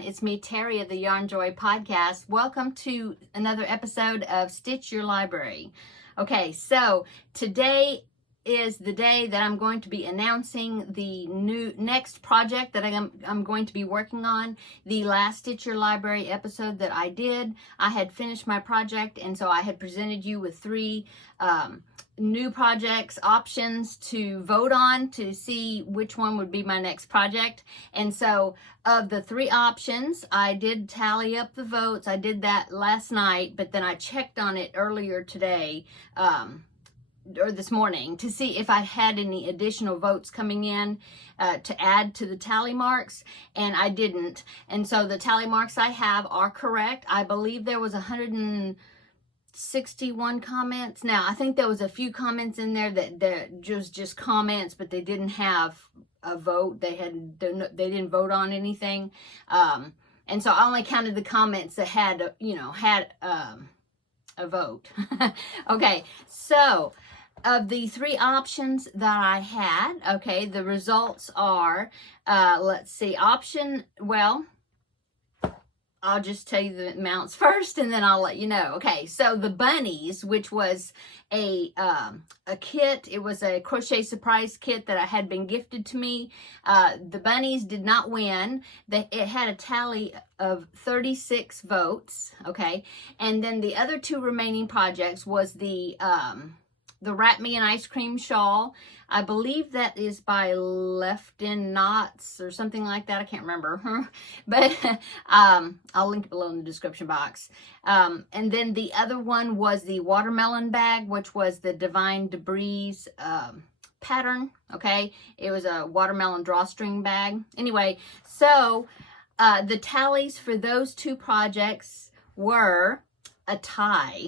everyone. It's me, Terri of the Yarnjoy podcast. Welcome to another episode of Stitch Your Library. Okay, so today is the day that I'm going to be announcing the next project that I'm going to be working on. The last Stitch Your Library episode that I did, I had finished my project, and so I had presented you with three new projects options to vote on to see which one would be my next project. And so of the three options, I did tally up the votes. I did that last night, but then I checked on it earlier today or this morning to see if I had any additional votes coming in to add to the tally marks, and I didn't. And so the tally marks I have are correct. I believe there was 161 comments. Now, I think there was a few comments in there that just comments, but they didn't have a vote. They didn't vote on anything. And so I only counted the comments that had a vote. Okay, so of the three options that I had, okay, the results are, let's see, I'll just tell you the amounts first, and then I'll let you know. Okay, so the bunnies, which was a kit, it was a crochet surprise kit that I had been gifted to me. The bunnies did not win. It had a tally of 36 votes. Okay, and then the other two remaining projects was the Wrap Me an Ice Cream Shawl. I believe that is by Left in Knots or something like that. I can't remember. But I'll link it below in the description box. And then the other one was the watermelon bag, which was the Divine Debris pattern. Okay. It was a watermelon drawstring bag. Anyway, so the tallies for those two projects were a tie.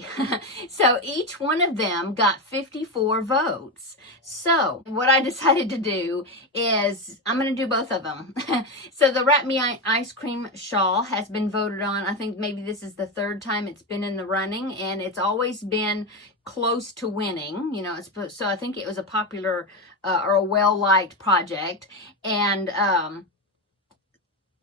So each one of them got 54 votes. So what I decided to do is I'm going to do both of them. So the Wrap Me Ice Cream Shawl has been voted on. I think maybe this is the third time it's been in the running, and it's always been close to winning. So I think it was a popular or a well-liked project. And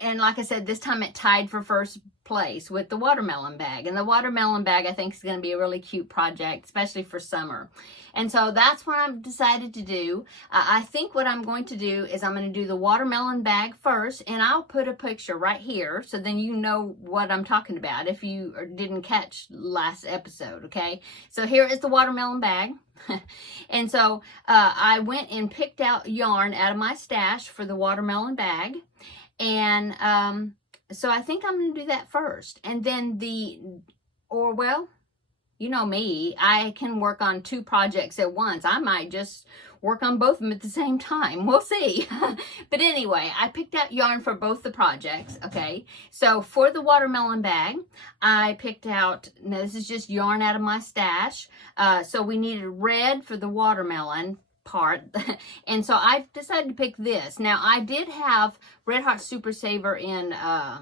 like I said, this time it tied for first place with the watermelon bag. And the watermelon bag, I think, is going to be a really cute project, especially for summer. And so that's what I've decided to do. I think what I'm going to do is I'm going to do the watermelon bag first, and I'll put a picture right here so then you know what I'm talking about if you didn't catch last episode, okay? So here is the watermelon bag. And so I went and picked out yarn out of my stash for the watermelon bag. And so I think I'm going to do that first. And then you know me, I can work on two projects at once. I might just work on both of them at the same time. We'll see. But anyway, I picked out yarn for both the projects, okay? So for the watermelon bag, I picked out, now this is just yarn out of my stash. So we needed red for the watermelon part, and so I decided to pick this. Now, I did have Red Heart Super Saver in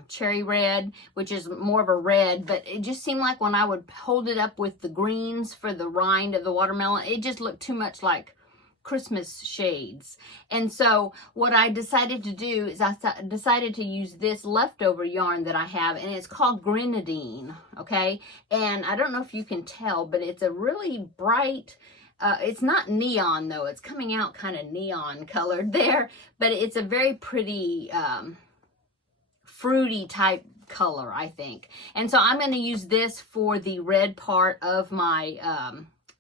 cherry red, which is more of a red, but it just seemed like when I would hold it up with the greens for the rind of the watermelon, it just looked too much like Christmas shades. And so what I decided to do is I decided to use this leftover yarn that I have, and it's called Grenadine, okay? And I don't know if you can tell, but it's a really bright, it's not neon though. It's coming out kind of neon colored there, but it's a very pretty fruity type color, I think. And so I'm going to use this for the red part of my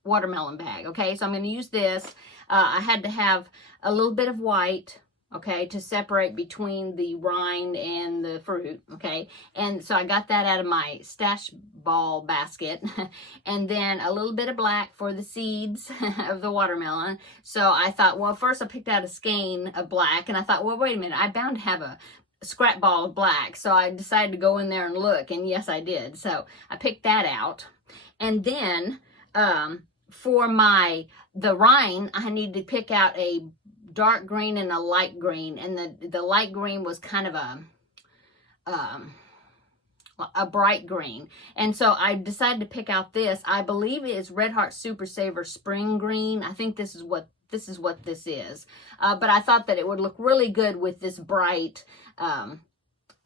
watermelon bag. Okay, so I'm going to use this. I had to have a little bit of white, okay, to separate between the rind and the fruit, okay? And so I got that out of my stash ball basket. And then a little bit of black for the seeds of the watermelon. So I thought, well, first I picked out a skein of black, and I thought, well, wait a minute, I'm bound to have a scrap ball of black. So I decided to go in there and look, and yes, I did. So I picked that out. And then for the rind, I need to pick out a dark green and a light green, and the light green was kind of a bright green. And so I decided to pick out this. I believe it is Red Heart Super Saver Spring Green. I think this is what this is. But I thought that it would look really good with this bright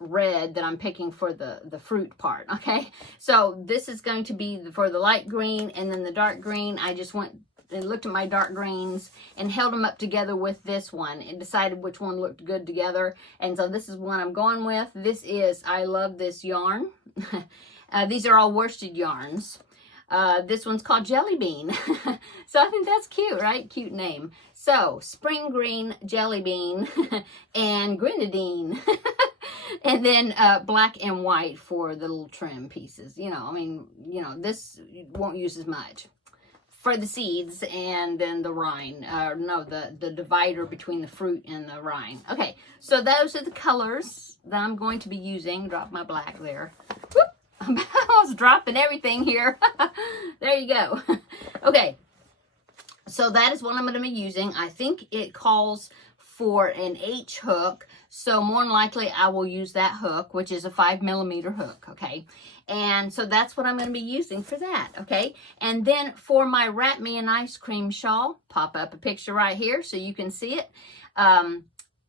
red that I'm picking for the fruit part, okay? So this is going to be for the light green, and then the dark green, I just went and looked at my dark greens and held them up together with this one and decided which one looked good together. And so this is one I'm going with. This is, I love this yarn. These are all worsted yarns. This one's called Jelly Bean. So I think that's cute, right? Cute name. So Spring Green, Jelly Bean, and Grenadine. And then black and white for the little trim pieces. You know, I mean, you know, this won't use as much for the seeds, and then the rind. No, the divider between the fruit and the rind. Okay, so those are the colors that I'm going to be using. Drop my black there. Whoop! I was dropping everything here. There you go. Okay, so that is what I'm going to be using. I think it calls for an H hook, so more than likely I will use that hook, which is a 5mm hook, okay? And so that's what I'm going to be using for that, okay? And then for my Wrap Me in Ice Cream shawl, pop up a picture right here so you can see it.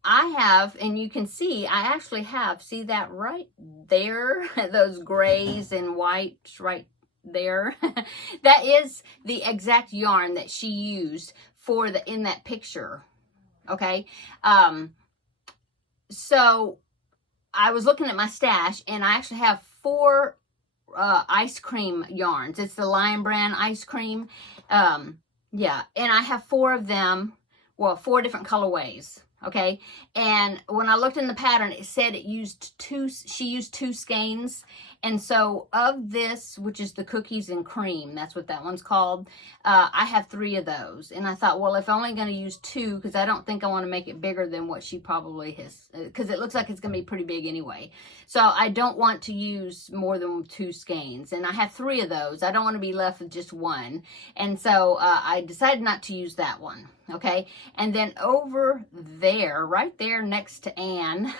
I have, and you can see, I actually have, see that right there? Those grays and whites right there. That is the exact yarn that she used for in that picture. Okay. So I was looking at my stash, and I actually have 4 ice cream yarns. It's the Lion Brand ice cream. Yeah. And I have 4 of them. Well, 4 different colorways. Okay, and when I looked in the pattern, it said it used she used 2 skeins. And so of this, which is the cookies and cream, that's what that one's called, I have 3 of those. And I thought, well, if I'm only going to use 2, because I don't think I want to make it bigger than what she probably has, because it looks like it's going to be pretty big anyway. So I don't want to use more than 2 skeins. And I have 3 of those. I don't want to be left with just 1. And so I decided not to use that one. Okay, and then over there, right there next to Anne,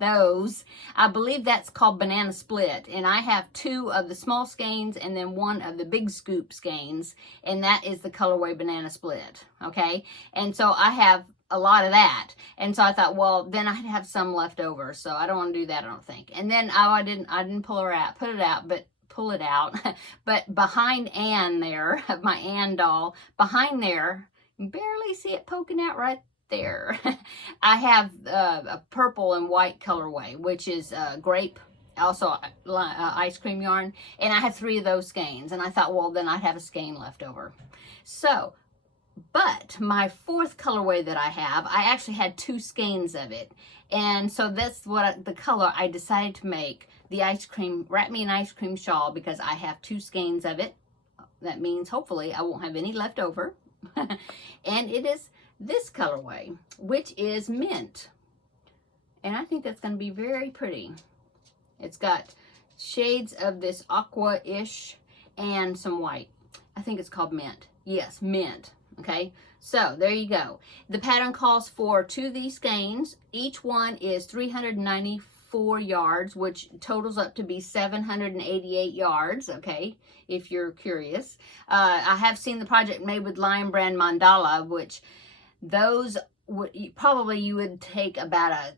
those, I believe that's called Banana Split. And I have 2 of the small skeins and then 1 of the big scoop skeins. And that is the colorway Banana Split. Okay, and so I have a lot of that. And so I thought, well, then I'd have some left over. So I don't want to do that, I don't think. And then I didn't pull it out. But behind Anne there, my Anne doll, behind there, you barely see it poking out right there. I have a purple and white colorway, which is grape, also ice cream yarn. And I have 3 of those skeins. And I thought, well, then I'd have a skein left over. So, but my 4th colorway that I have, I actually had 2 skeins of it. And so that's the color I decided to make the Wrap Me in Ice Cream shawl, because I have 2 skeins of it. That means hopefully I won't have any left over. And it is this colorway, which is mint. And I think that's going to be very pretty. It's got shades of this aqua-ish and some white. I think it's called mint. Yes, mint. Okay, so there you go. The pattern calls for 2 of these skeins. Each one is 394 yards, which totals up to be 788 yards, okay, if you're curious. I have seen the project made with Lion Brand Mandala, which those probably you would take about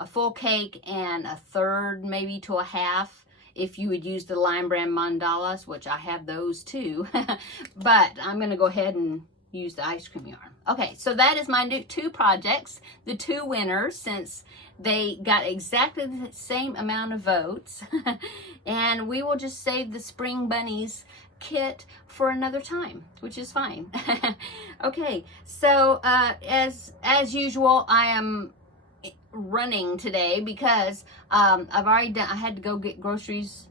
a full cake and a third maybe to a half if you would use the Lion Brand Mandalas, which I have those too. But I'm going to go ahead and use the ice cream yarn. Okay, so that is my new 2 projects, the 2 winners, since they got exactly the same amount of votes. And we will just save the Spring Bunnies kit for another time, which is fine. Okay, so as usual, I am running today because I had to go get groceries,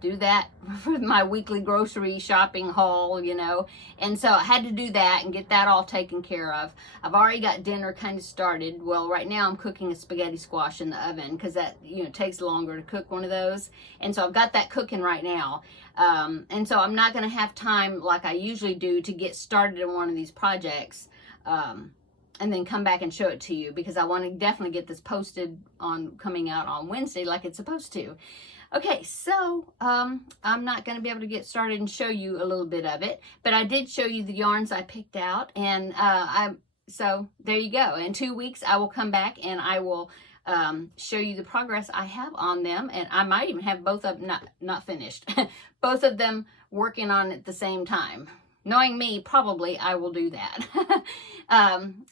do that for my weekly grocery shopping haul, you know, and so I had to do that and get that all taken care of. I've already got dinner kind of started. Well, right now I'm cooking a spaghetti squash in the oven because that, you know, takes longer to cook one of those, and so I've got that cooking right now. And so I'm not going to have time like I usually do to get started in one of these projects and then come back and show it to you, because I want to definitely get this posted coming out on Wednesday like it's supposed to. Okay, so I'm not going to be able to get started and show you a little bit of it, but I did show you the yarns I picked out, and so there you go. In 2 weeks, I will come back and I will show you the progress I have on them, and I might even have both of them not finished. Both of them working on at the same time. Knowing me, probably I will do that.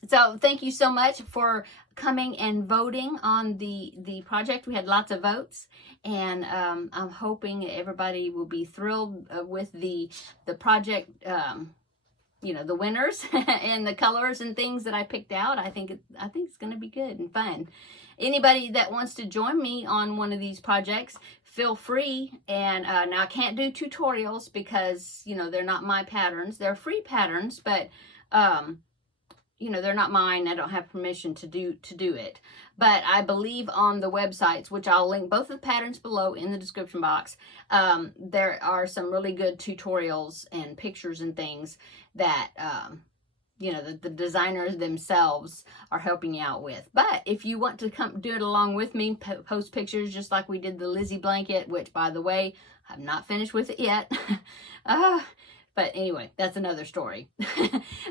So thank you so much for coming and voting on the project. We had lots of votes, and I'm hoping everybody will be thrilled with the project. You know, the winners and the colors and things that I picked out. I think it's going to be good and fun. Anybody that wants to join me on one of these projects, feel free. And now I can't do tutorials because, you know, they're not my patterns. They're free patterns, but you know, they're not mine. I don't have permission to do it. But I believe on the websites, which I'll link both of the patterns below in the description box, there are some really good tutorials and pictures and things that, you know, the designers themselves are helping you out with. But if you want to come do it along with me, post pictures just like we did the Lizzie blanket, which, by the way, I'm not finished with it yet. But anyway, that's another story.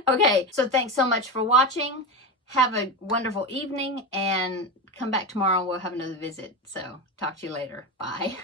Okay, so thanks so much for watching. Have a wonderful evening, and come back tomorrow. We'll have another visit. So talk to you later. Bye.